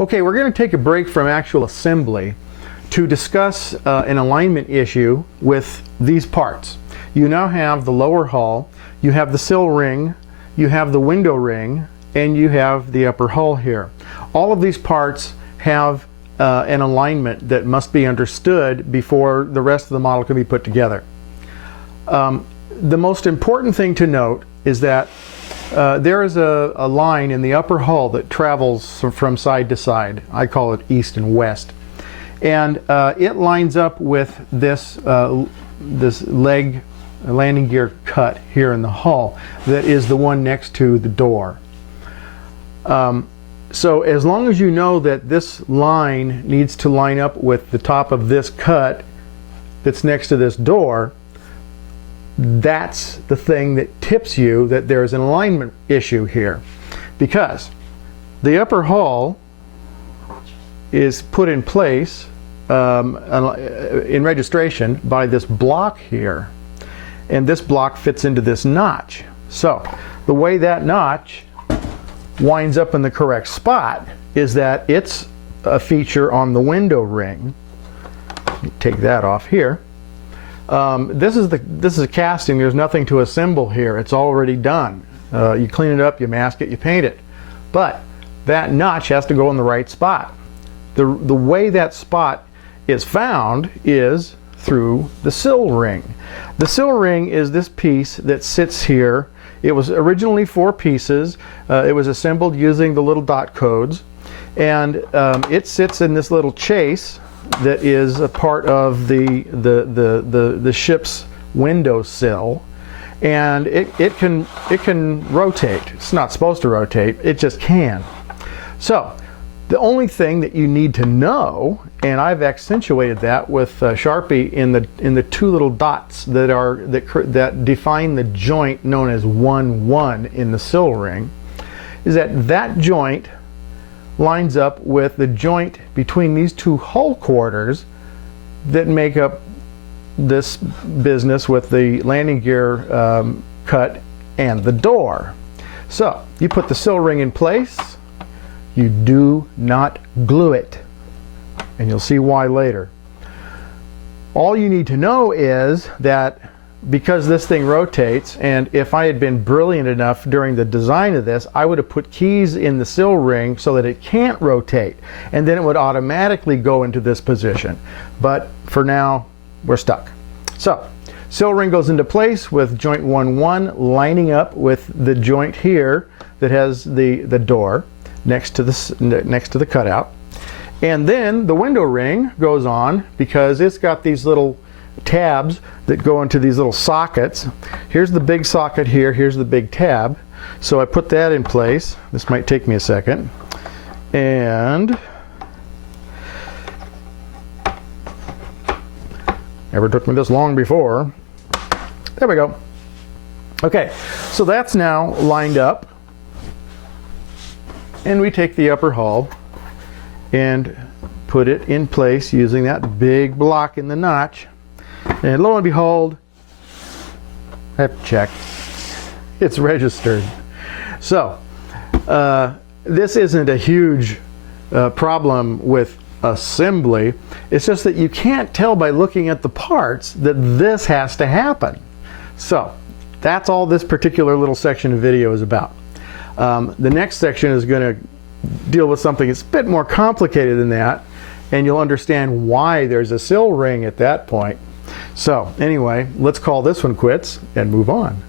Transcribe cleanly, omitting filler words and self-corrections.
Okay, we're going to take a break from actual assembly to discuss an alignment issue with these parts. You now have the lower hull, you have the sill ring, you have the window ring, and you have the upper hull here. All of these parts have an alignment that must be understood before the rest of the model can be put together. The most important thing to note is that there is a line in the upper hull that travels from side to side. I call it east and west. And it lines up with this, this leg landing gear cut here in the hull that is the one next to the door. So as long as you know that this line needs to line up with the top of this cut that's next to this door, that's the thing that tips you that there's an alignment issue here, because the upper hull is put in place in registration by this block here, and this block fits into this notch. So the way that notch winds up in the correct spot is that it's a feature on the window ring. Take that off here. This is a casting. There's nothing to assemble here. It's already done. You clean it up, you mask it, you paint it. But that notch has to go in the right spot. The way that spot is found is through the sill ring. The sill ring is this piece that sits here. It was originally 4 pieces. It was assembled using the little dot codes, and it sits in this little chase that is a part of the ship's window sill, and it can rotate. It's not supposed to rotate, it just can. So the only thing that you need to know, and I've accentuated that with Sharpie in the 2 little dots that define the joint known as 1-1 in the sill ring, is that joint lines up with the joint between these 2 hull quarters that make up this business with the landing gear cut and the door. So you put the sill ring in place, you do not glue it, and you'll see why later. All you need to know is that because this thing rotates, and if I had been brilliant enough during the design of this, I would have put keys in the sill ring so that it can't rotate, and then it would automatically go into this position. But for now, we're stuck. So sill ring goes into place with joint 1-1 lining up with the joint here that has the door next to the cutout. And then the window ring goes on because it's got these little tabs that go into these little sockets. Here's the big socket here, here's the big tab. So I put that in place. This might take me a second. And never took me this long before. There we go. Okay, so that's now lined up. And we take the upper hull and put it in place using that big block in the notch. And lo and behold, I have to check, it's registered. So this isn't a huge problem with assembly. It's just that you can't tell by looking at the parts that this has to happen. So that's all this particular little section of video is about. The next section is going to deal with something that's a bit more complicated than that, and you'll understand why there's a sill ring at that point. So anyway, let's call this one quits and move on.